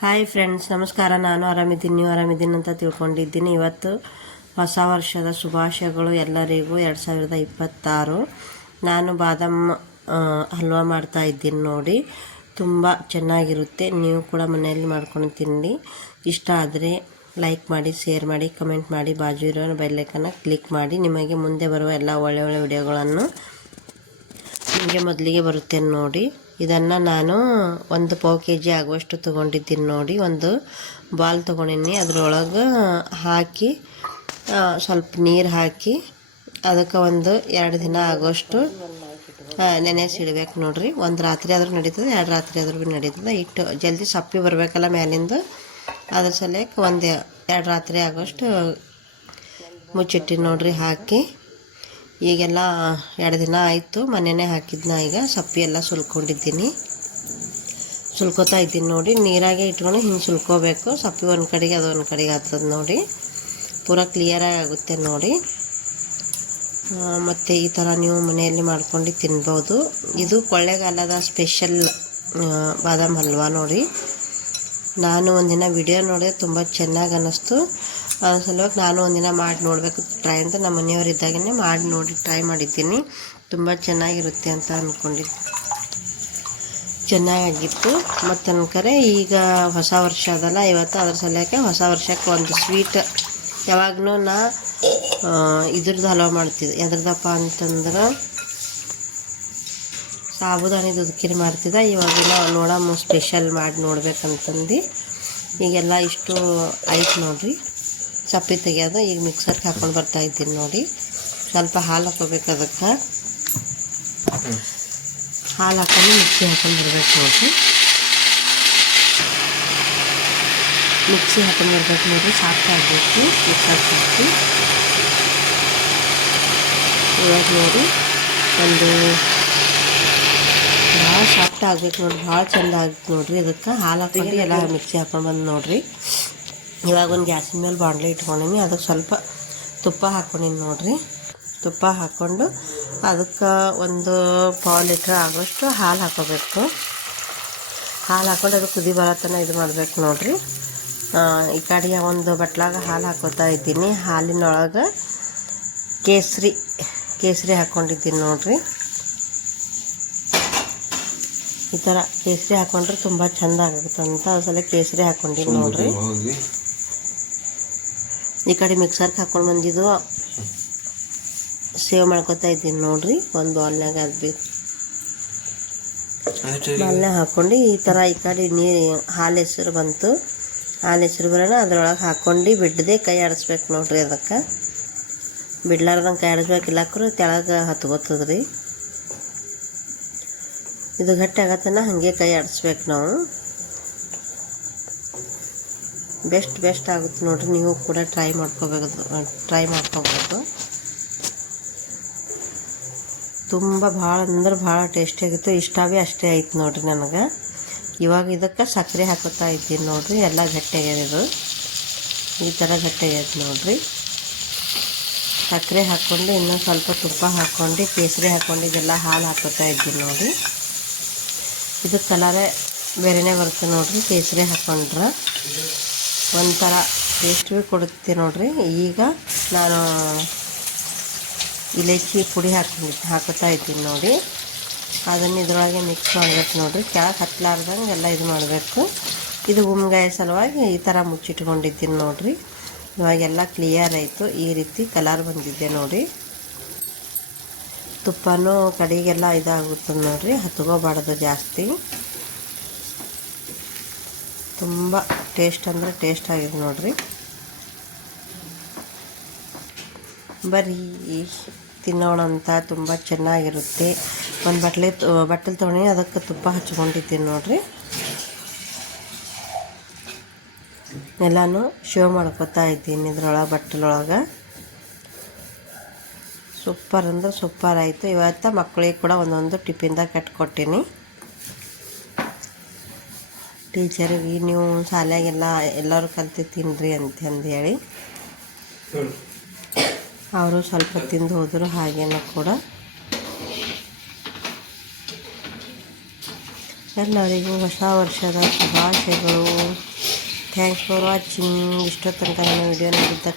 Hi friends ನಮಸ್ಕಾರ. ನಾನು ಆರಾಮಿದ್ದೀನಿ. ನೀವು ಆರಾಮಿದ್ದೀನಿ ಅಂತ ತಿಳ್ಕೊಂಡಿದ್ದೀನಿ. ಇವತ್ತು ಹೊಸ ವರ್ಷದ ಶುಭಾಶಯಗಳು ಎಲ್ಲರಿಗೂ. ಎರಡು ಸಾವಿರದ ಇಪ್ಪತ್ತಾರು ನಾನು ಬಾದಾಮ್ ಹಲ್ವಾ ಮಾಡ್ತಾ ಇದ್ದೀನಿ ನೋಡಿ. ತುಂಬ ಚೆನ್ನಾಗಿರುತ್ತೆ. ನೀವು ಕೂಡ ಮನೆಯಲ್ಲಿ ಮಾಡ್ಕೊಂಡು ತಿನ್ನಿ. ಇಷ್ಟ ಆದರೆ ಲೈಕ್ ಮಾಡಿ ಶೇರ್ ಮಾಡಿ ಕಮೆಂಟ್ ಮಾಡಿ. ಬಾಜು ಇರೋ ಬೆಲ್ಲೈಕನ್ನ ಕ್ಲಿಕ್ ಮಾಡಿ. ನಿಮಗೆ ಮುಂದೆ ಬರುವ ಎಲ್ಲ ಒಳ್ಳೆ ಒಳ್ಳೆ ವಿಡಿಯೋಗಳನ್ನು ನಿಮಗೆ ಮೊದಲಿಗೆ ಬರುತ್ತೆ ನೋಡಿ. ಇದನ್ನು ನಾನು ಒಂದು ಪಾವು ಕೆ ಜಿ ಆಗುವಷ್ಟು ತೊಗೊಂಡಿದ್ದೀನಿ ನೋಡಿ. ಒಂದು ಬಾಲ್ ತೊಗೊಂಡಿನಿ. ಅದರೊಳಗೆ ಹಾಕಿ ಸ್ವಲ್ಪ ನೀರು ಹಾಕಿ, ಅದಕ್ಕೆ ಒಂದು ಎರಡು ದಿನ ಆಗೋಷ್ಟು ನೆನೆಸಿಡ್ಬೇಕು ನೋಡಿರಿ. ಒಂದು ರಾತ್ರಿ ಆದ್ರೂ ನಡೀತದೆ, ಎರಡು ರಾತ್ರಿ ಆದ್ರೂ ಭೀ ನಡೀತದೆ. ಇಟ್ಟು ಜಲ್ದಿ ಸಪ್ಪಿ ಬರಬೇಕಲ್ಲ ಮ್ಯಾಲಿಂದ. ಅದ್ರ ಸಲಕ್ಕೆ ಒಂದು ಎರಡು ರಾತ್ರಿ ಆಗೋಷ್ಟು ಮುಚ್ಚಿಟ್ಟಿ ನೋಡಿರಿ, ಹಾಕಿ. ಈಗೆಲ್ಲ ಎರಡು ದಿನ ಆಯಿತು ಮನೆಯೇ ಹಾಕಿದ್ನ ಈಗ. ಸಪ್ಪಿ ಎಲ್ಲ ಸುಲ್ಕೊಂಡಿದ್ದೀನಿ. ಸುಲ್ಕೋತಾ ಇದ್ದೀನಿ ನೋಡಿ. ನೀರಾಗೆ ಇಟ್ಕೊಂಡು ಹಿಂಗೆ ಸುಲ್ಕೋಬೇಕು. ಸಪ್ಪಿ ಒಂದು ಕಡೆಗೆ, ಅದು ಒಂದು ಕಡೆಗೆ ಆಗ್ತದೆ ನೋಡಿ. ಪೂರ ಕ್ಲಿಯರಾಗಿ ಆಗುತ್ತೆ ನೋಡಿ. ಮತ್ತು ಈ ಥರ ನೀವು ಮನೆಯಲ್ಲಿ ಮಾಡ್ಕೊಂಡು ತಿನ್ಬೋದು. ಇದು ಕೊಳ್ಳೆಗಾಲದ ಸ್ಪೆಷಲ್ ಬಾದಾಮ್ ಹಲ್ವಾ ನೋಡಿ. ನಾನು ಒಂದಿನ ವಿಡಿಯೋ ನೋಡಿದ್ರೆ ತುಂಬ ಚೆನ್ನಾಗಿ ಅನ್ನಿಸ್ತು. ಅದ್ರ ಸಲುವಾಗಿ ನಾನು ಒಂದಿನ ಮಾಡಿ ನೋಡಬೇಕು ಟ್ರೈ ಅಂತ ನಮ್ಮ ಮನೆಯವ್ರು ಇದ್ದಾಗೇ ಮಾಡಿ ನೋಡಿ ಟ್ರೈ ಮಾಡಿದ್ದೀನಿ. ತುಂಬ ಚೆನ್ನಾಗಿರುತ್ತೆ ಅಂತ ಅಂದ್ಕೊಂಡಿದ್ದೆ ಚೆನ್ನಾಗಿತ್ತು. ಮತ್ತು ಅನ್ಕರೆ ಈಗ ಹೊಸ ವರ್ಷ ಅದಲ್ಲ, ಇವತ್ತು ಅದ್ರ ಸಲಕ್ಕೆ ಹೊಸ ವರ್ಷಕ್ಕೆ ಒಂದು ಸ್ವೀಟ್ ಯಾವಾಗಲೂ ನಾ ಇದ್ರದ್ದು ಹಲವು ಮಾಡ್ತಿದ್ದೆ ಎದ್ರದಪ್ಪ ಅಂತಂದ್ರೆ ಸಾಬುದಾನಿ ದುದುಕಿರಿ ಮಾಡ್ತಿದ್ದೆ ಇವಾಗೆಲ್ಲ ನೋಡಮ್ಮ ಸ್ಪೆಷಲ್ ಮಾಡಿ ನೋಡ್ಬೇಕಂತಂದು. ಈಗೆಲ್ಲ ಇಷ್ಟು ಆಯ್ತು ನೋಡ್ರಿ. ಸಪ್ಪೆ ತೆಗಿಯೋದು, ಈಗ ಮಿಕ್ಸರ್ಗೆ ಹಾಕೊಂಡು ಬರ್ತಾ ಇದ್ದೀನಿ ನೋಡಿ. ಸ್ವಲ್ಪ ಹಾಲು ಹಾಕೋಬೇಕು ಅದಕ್ಕೆ. ಹಾಲು ಹಾಕೊಂಡು ಮಿಕ್ಸಿ ಹಾಕೊಂಡು ಬರ್ಬೇಕು ನೋಡಿರಿ. ಮಿಕ್ಸಿ ಹಾಕೊಂಡು ಬರ್ಬೇಕು ನೋಡ್ರಿ ಸಾಫ್ಟ್ ಆಗಬೇಕು ಮಿಕ್ಸರ್ ಹಾಕಿ. ಇವಾಗ ನೋಡಿ, ಒಂದು ಭಾಳ ಸಾಫ್ಟ್ ಆಗ್ಬೇಕು ನೋಡಿರಿ, ಭಾಳ ಚಂದ ಆಗ್ಬೇಕು ನೋಡಿರಿ ಅದಕ್ಕೆ ಹಾಲು ಹಾಕೊಂಡು ಎಲ್ಲ ಮಿಕ್ಸಿ ಹಾಕೊಂಡು ಬಂದು ನೋಡ್ರಿ. ಇವಾಗ ಒಂದು ಗ್ಯಾಸಿನ ಮೇಲೆ ಬಾಣಲೆ ಇಟ್ಕೊಂಡೀನಿ. ಅದಕ್ಕೆ ಸ್ವಲ್ಪ ತುಪ್ಪ ಹಾಕ್ಕೊಂಡೀನಿ ನೋಡಿರಿ. ತುಪ್ಪ ಹಾಕ್ಕೊಂಡು ಅದಕ್ಕೆ ಒಂದು ಪಾವು ಲೀಟ್ರ್ ಆಗೋಷ್ಟು ಹಾಲು ಹಾಕೋಬೇಕು. ಹಾಲು ಹಾಕ್ಕೊಂಡು ಅದು ಕುದಿ ಬರತನ ಇದು ಮಾಡಬೇಕು ನೋಡಿರಿ. ಈ ಕಡೆಗೆ ಒಂದು ಬಟ್ಲಾಗ ಹಾಲು ಹಾಕೋತಾ ಇದ್ದೀನಿ. ಹಾಲಿನೊಳಗೆ ಕೇಸರಿ ಕೇಸರಿ ಹಾಕ್ಕೊಂಡಿದ್ದೀನಿ ನೋಡಿರಿ. ಈ ಥರ ಕೇಸರಿ ಹಾಕೊಂಡ್ರೆ ತುಂಬ ಚೆಂದ ಆಗುತ್ತೆ ಅಂತ ಅದ್ಸಲ ಕೇಸರಿ ಹಾಕ್ಕೊಂಡಿನಿ ನೋಡ್ರಿ. ಈ ಕಡೆ ಮಿಕ್ಸರ್ಗೆ ಹಾಕೊಂಡು ಬಂದಿದ್ದು ಸೇವ್ ಮಾಡ್ಕೊತಾ ಇದ್ದೀನಿ ನೋಡ್ರಿ ಒಂದು ಬಾಲ್ನಾಗ ಅದು ಬೇಕು ಬಾಲ್ನಾಗ ಹಾಕ್ಕೊಂಡು ಈ ಥರ ಈ ಕಡೆ ನೀರು ಹಾಲು ಹೆಸರು ಬಂತು ಹಾಲು ಹೆಸರು ಬರೋಣ ಅದ್ರೊಳಗೆ ಹಾಕ್ಕೊಂಡು ಬಿಡ್ದೆ ಕೈ ಆಡಿಸ್ಬೇಕು ನೋಡ್ರಿ ಅದಕ್ಕೆ. ಬಿಡ್ಲಾರ್ದಂಗೆ ಕೈ ಆಡಿಸ್ಬೇಕು ಇಲ್ಲಾಕ್ರು ತೆಳಗೆ ಹತ್ಕೋತದ ರೀ ಇದು ಗಟ್ಟಿ ಆಗತ್ತನ ಹಾಗೆ ಕೈ ಆಡಿಸ್ಬೇಕು ನಾವು. ಬೆಸ್ಟ್ ಬೆಸ್ಟ್ ಆಗುತ್ತೆ ನೋಡಿರಿ. ನೀವು ಕೂಡ ಟ್ರೈ ಮಾಡ್ಕೋಬೇಕು ಟ್ರೈ ಮಾಡ್ಕೋಬೋದು ತುಂಬ ಭಾಳ, ಅಂದ್ರೆ ಭಾಳ ಟೇಸ್ಟಿ ಆಗಿತ್ತು. ಇಷ್ಟ ಭೀ ಅಷ್ಟೇ ಆಯ್ತು ನೋಡ್ರಿ ನನಗೆ. ಇವಾಗ ಇದಕ್ಕೆ ಸಕ್ಕರೆ ಹಾಕೋತಾ ಇದ್ದೀನಿ ನೋಡಿರಿ. ಎಲ್ಲ ಇದು. ಈ ಥರ ಗಟ್ಟಿಯಾಗೈತೆ ನೋಡಿರಿ. ಸಕ್ಕರೆ ಹಾಕ್ಕೊಂಡು ಇನ್ನೂ ಸ್ವಲ್ಪ ತುಪ್ಪ ಹಾಕ್ಕೊಂಡು, ಕೇಸರಿ ಹಾಕ್ಕೊಂಡು ಇದೆಲ್ಲ ಹಾಲು ಹಾಕೋತಾ ಇದ್ದೀನಿ ನೋಡಿ ಇದು ಕಲರೇ ಬೇರೆನೇ ಬರುತ್ತೆ ನೋಡಿರಿ, ಕೇಸರಿ ಹಾಕೊಂಡ್ರೆ. ಒಂಥರ ಟೇಸ್ಟ್ ಕೊಡುತ್ತೆ ನೋಡ್ರಿ. ಈಗ ನಾನು ಇಲೈಚಿ ಪುಡಿ ಹಾಕಿ ಹಾಕುತ್ತಾ ಇದ್ದೀನಿ ನೋಡಿ. ಅದನ್ನು ಇದರೊಳಗೆ ಮಿಕ್ಸ್ ಮಾಡ್ಬೇಕು ನೋಡಿರಿ. ಕೆಳಗೆ ಹತ್ತಲಾರ್ದಂಗೆ ಎಲ್ಲ ಇದು ಮಾಡಬೇಕು. ಇದು ಗುಮ್ಗಾಯ ಸಲುವಾಗಿ ಈ ಥರ ಮುಚ್ಚಿಟ್ಕೊಂಡಿದ್ದೀನಿ ನೋಡಿರಿ. ಇವಾಗೆಲ್ಲ ಕ್ಲಿಯರ್ ಆಯಿತು. ಈ ರೀತಿ ಕಲರ್ ಬಂದಿದೆ ನೋಡಿ. ತುಪ್ಪನೂ ಕಡೆಗೆಲ್ಲ ಇದಾಗುತ್ತೆ ನೋಡಿರಿ. ಹತ್ಕೋಬಾರ್ದು ಜಾಸ್ತಿ. ತುಂಬ ಟೇಸ್ಟ್ ಅಂದರೆ ಟೇಸ್ಟ್ ಆಗಿದೆ ನೋಡ್ರಿ. ಬರೀ ತಿನ್ನೋಣ ಅಂತ ತುಂಬ ಚೆನ್ನಾಗಿರುತ್ತೆ. ಒಂದು ಬಟ್ಲೆ ಬಟ್ಟಲು ತೊಗೊಂಡು ಅದಕ್ಕೆ ತುಪ್ಪ ಹಚ್ಕೊಂಡಿದ್ದೀನಿ ನೋಡ್ರಿ. ಎಲ್ಲನೂ ಶೇವ್ ಮಾಡ್ಕೊತಾ ಇದ್ದೀನಿ ಇದ್ರೊಳಗೆ, ಬಟ್ಟಲೊಳಗೆ. ಸೂಪರ್ ಅಂದ್ರೆ ಸೂಪರ್ ಆಯಿತು. ಇವತ್ತು ಮಕ್ಕಳಿಗೆ ಕೂಡ ಒಂದೊಂದು ಟಿಫಿನ್ದಾಗ ಕಟ್ಕೊಟ್ಟೀನಿ. ಟೀಚರಿಗೆ ನೀವು ಶಾಲೆಗೆಲ್ಲ ಎಲ್ಲರೂ ಕಲ್ತು ತಿನ್ನಿರಿ ಅಂತಂದು ಹೇಳಿ ಅವರು ಸ್ವಲ್ಪ ತಿಂದು ಹೋದರು ಹಾಗೇನೂ ಕೂಡ. ಎಲ್ಲರಿಗೂ ಹೊಸ ವರ್ಷದ ಶುಭಾಶಯಗಳು. ಥ್ಯಾಂಕ್ಸ್ ಫಾರ್ ವಾಚಿಂಗ್ ಇಷ್ಟೊತ್ತು ನಾನು ವಿಡಿಯೋ ನೋಡಿದ್ದಕ್ಕೆ